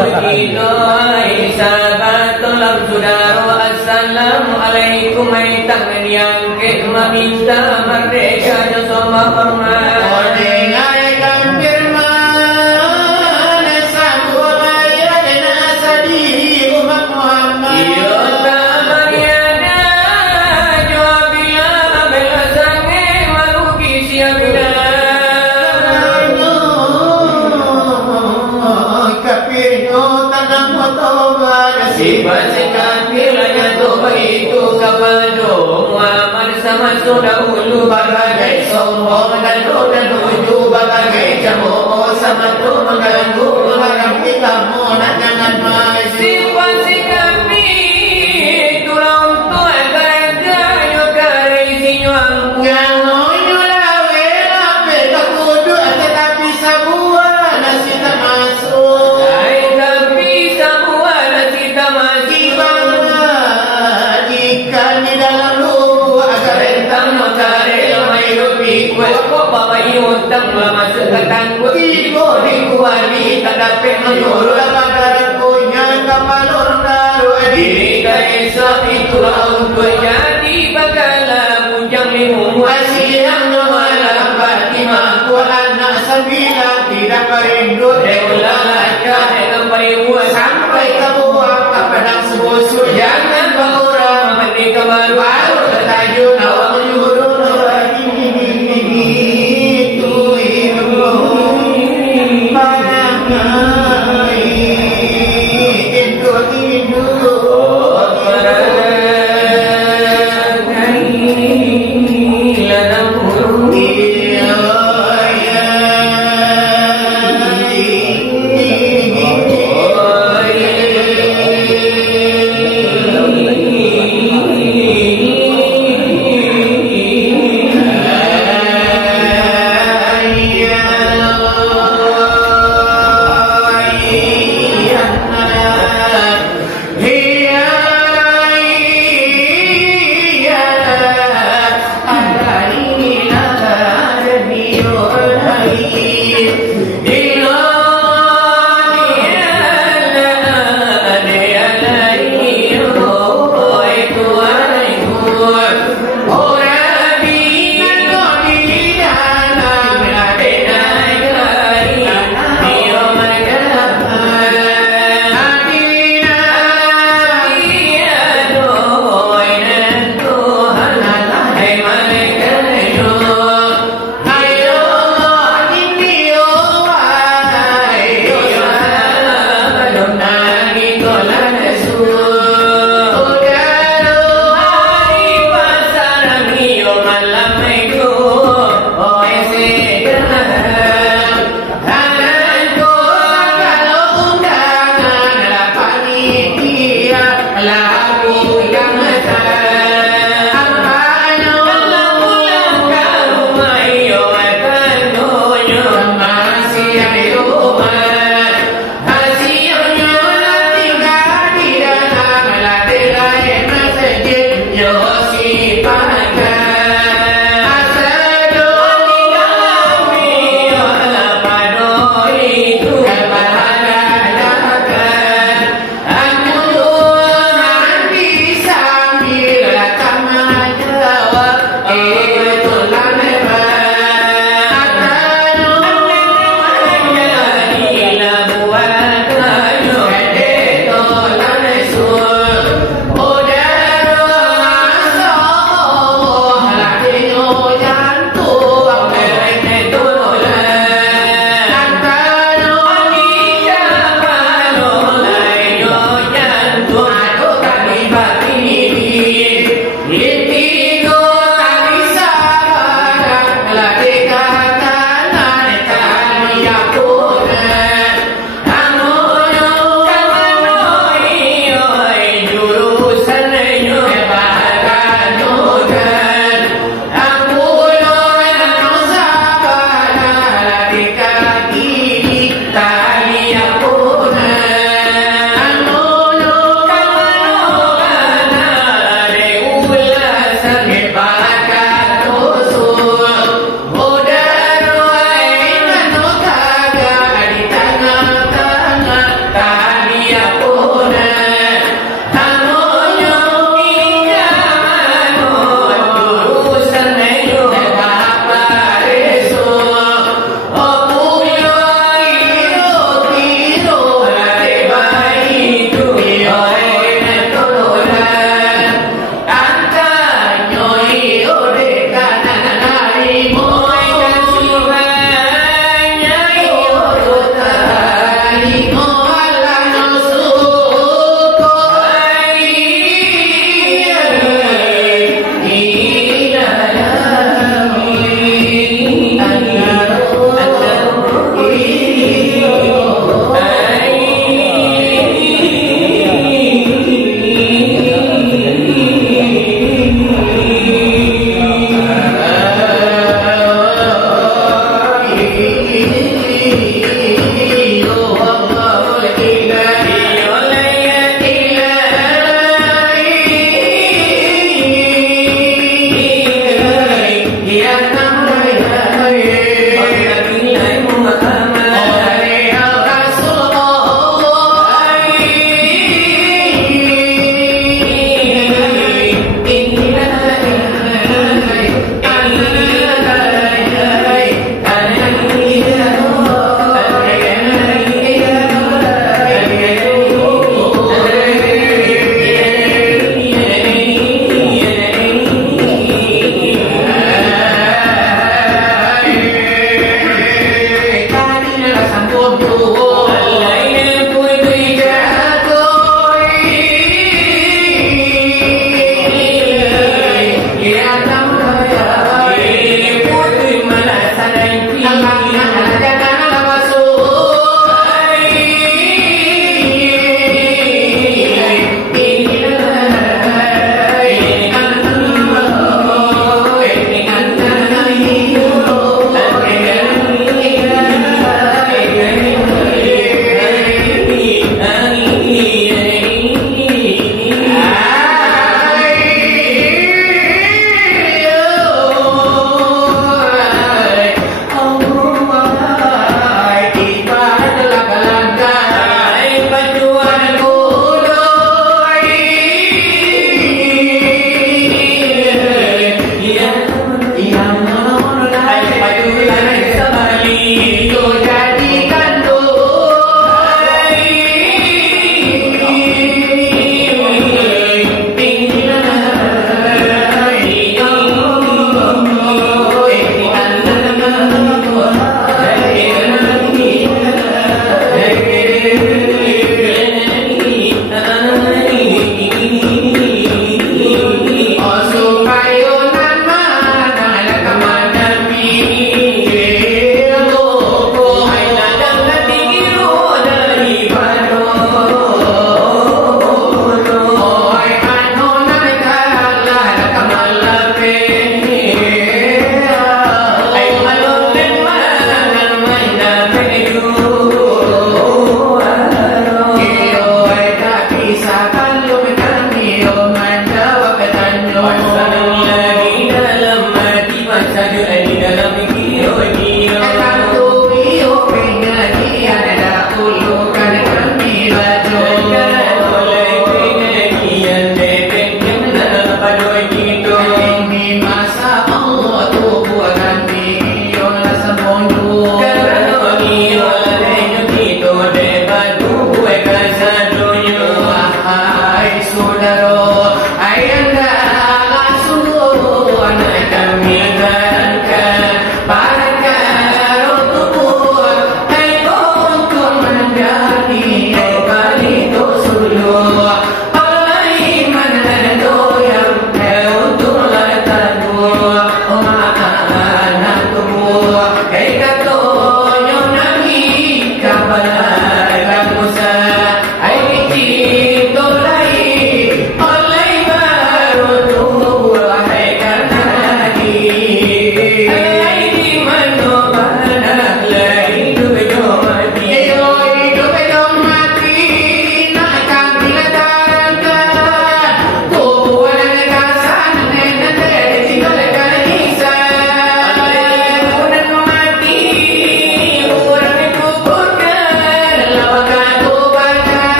begitu hai sahabat tolong saudara, assalamualaikum. Hai tangan yang ke meminta merdeka dan semua hormat. Dengarkan firman sambul ayat nasadi umat Muhammad. Iyo tamariada jawabila belasange maluki siapina. Siapa bilanya toba itu kepada Muhammad sama dahulu bagai sombong dan menuju bagai cemooh sama tu mengganggu larang kita nak jangan masih kami tulang tua garaja yo kare sinyuang nganonyo lawe lape kudu tetapi sabua nasi tak masuk. Ai tapi sabua nasi tak masuk. Ikan di dalam lubuk agar rentang makare mai rupi kuat kok bawa utang masuk ke tangguh ibu dikuali tak dapat menyuruh bagara punya kapal daru diri kaisa itulah untuk jadi bakalah bujang limu Asiang malam Fatimah ku anak sambil tidak merindu Daulah dengan pariwu sampai kamu ke padang sebusuk. Jangan berurang menikah baru tertajuk awak menyuruh itu ibu padang itu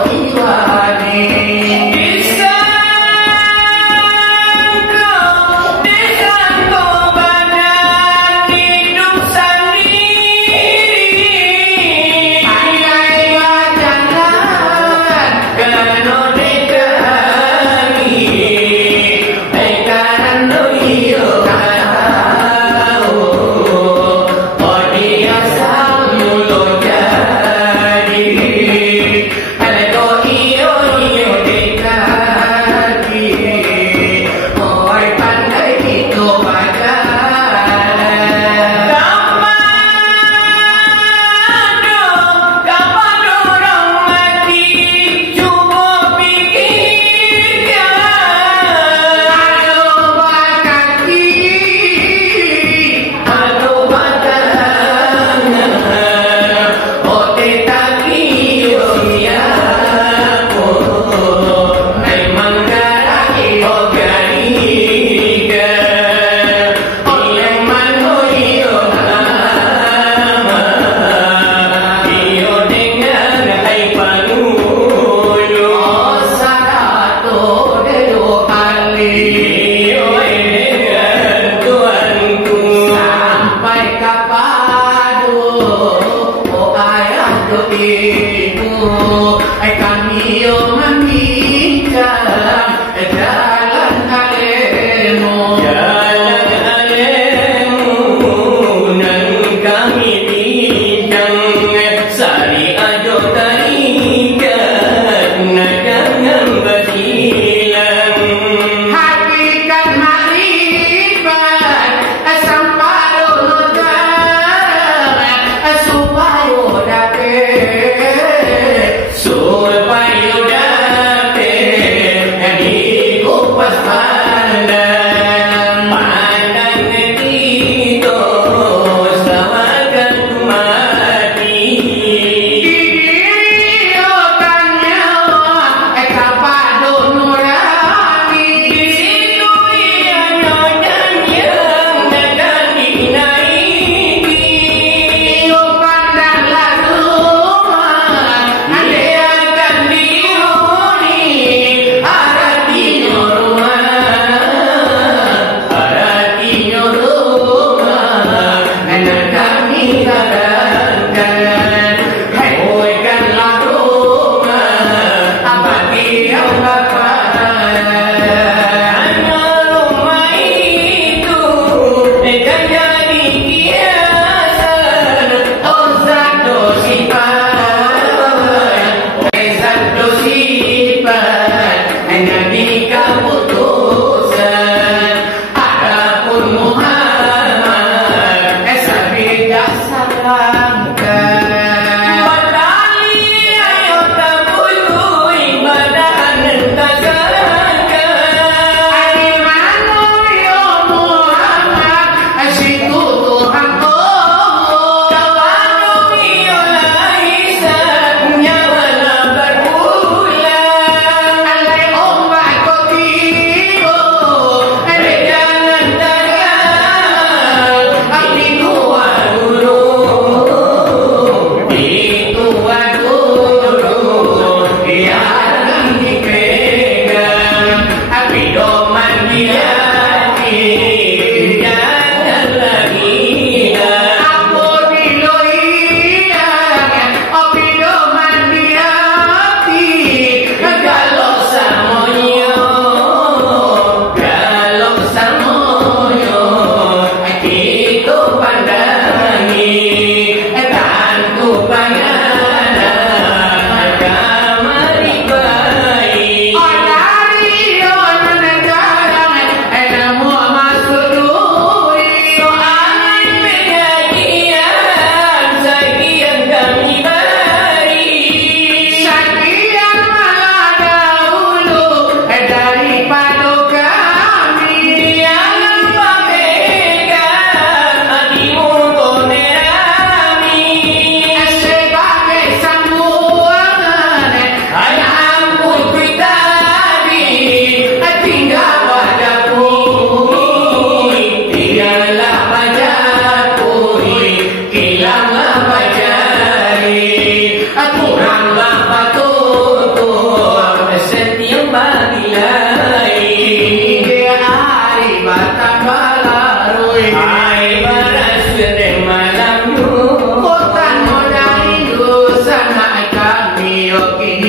Cuba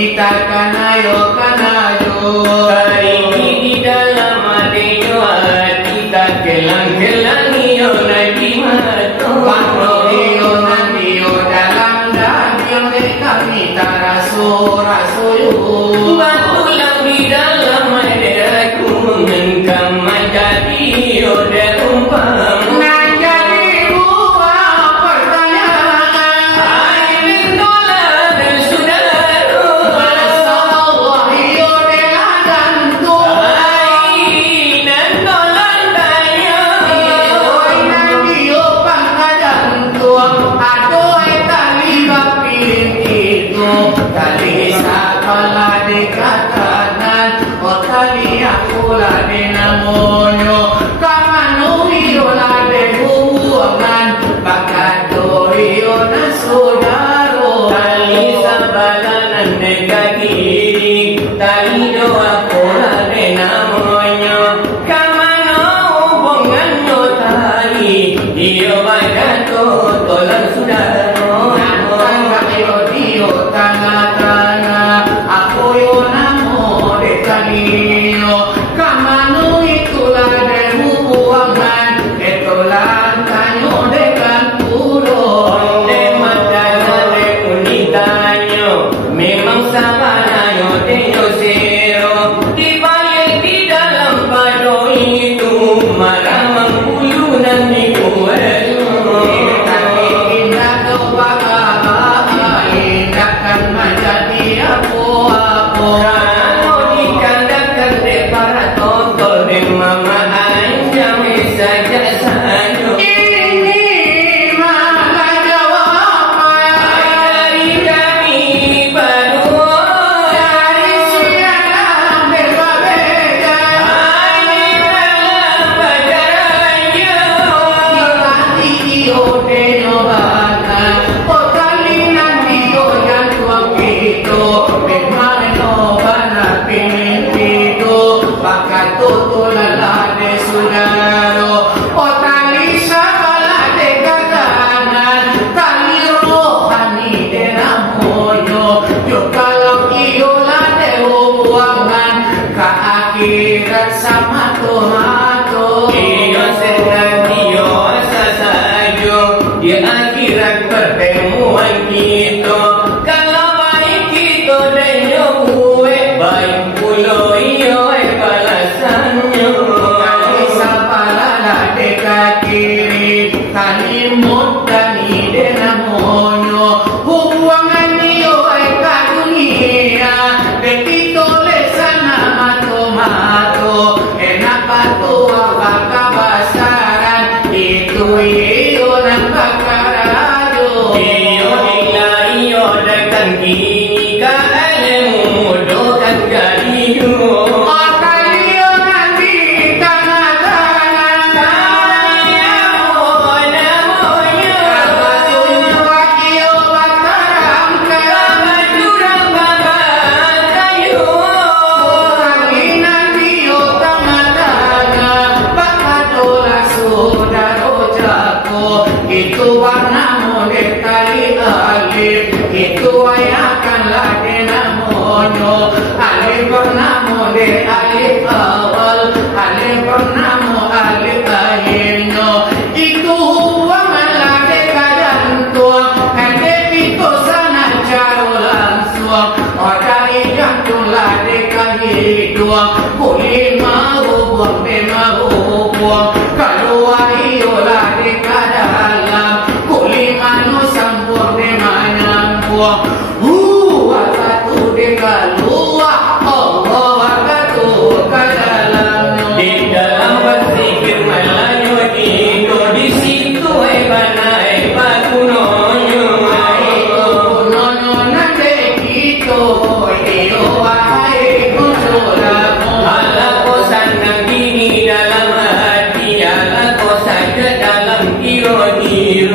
kita kanayo hari ini di dalam hatinya hati tak kelang-kelang iyo lagi matu iyo nantiyo dalam daging kami tak rasu-rasu batulang di dalam hati aku mengengkam menjadi iyo derumpam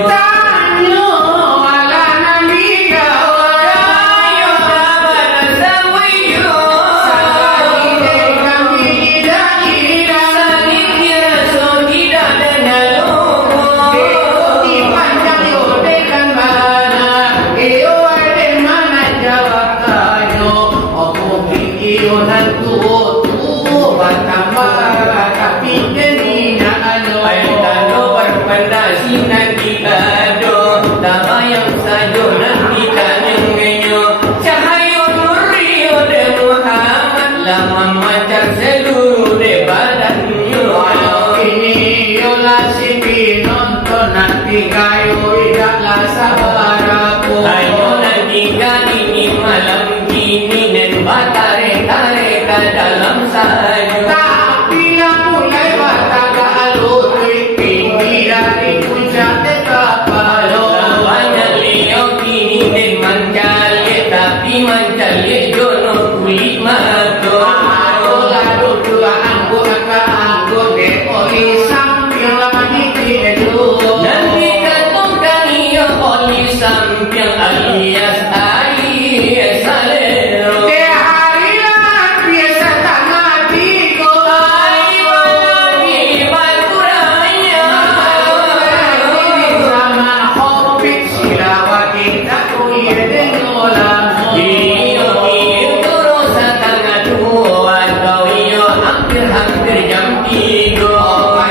Tanyo ala nandiga, tanyo ala tuh batambara tapi denina anu Ay tano berpendasi nanti kado Tama yang sajo nanti kanyang genyo Cahayo nurio de Muhammad Lama mancar seluruh de badannya walau ini yola sipi nonton nanti kayo idaklah sabara po Ayo nanti kali ini malam kini dan batare-tare ke dalam sajo tapi yang mulai bataga alutui tinggi dari puncak tekapalo Banyak liau kini dan mancale Tapi mancale jono kulit mato lalu dua anggur ke anggur de oli sambil lagi itu Nanti katukan ia oli sambil alias alias salero de harilah biasa tanah tigo lagi baturanya zaman hopik silawat kita kuya dengolah Iyo itu rosa tangga dua Kau iyo hampir-hampir jam 3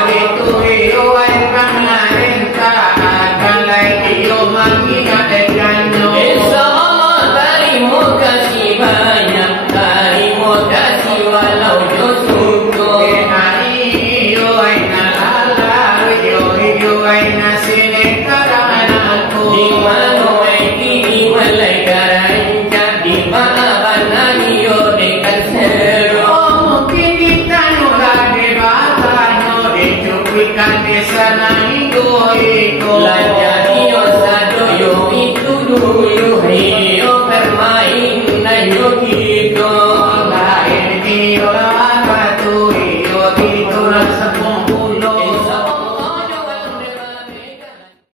itu iyo ay pangarenta akan lagi iyo mengingat dengannya Insya Allah terima kasih banyak Terima kasih walau jo syukur iyo ay nalala iyo ay nasinekaranku Di mana waiti di malai karanca Di mana banan iyo dekat sero mungkin di tanura de batano de cuplikan di sana iko Belajar iyo sado yo itu dulu Iyo bermain na yo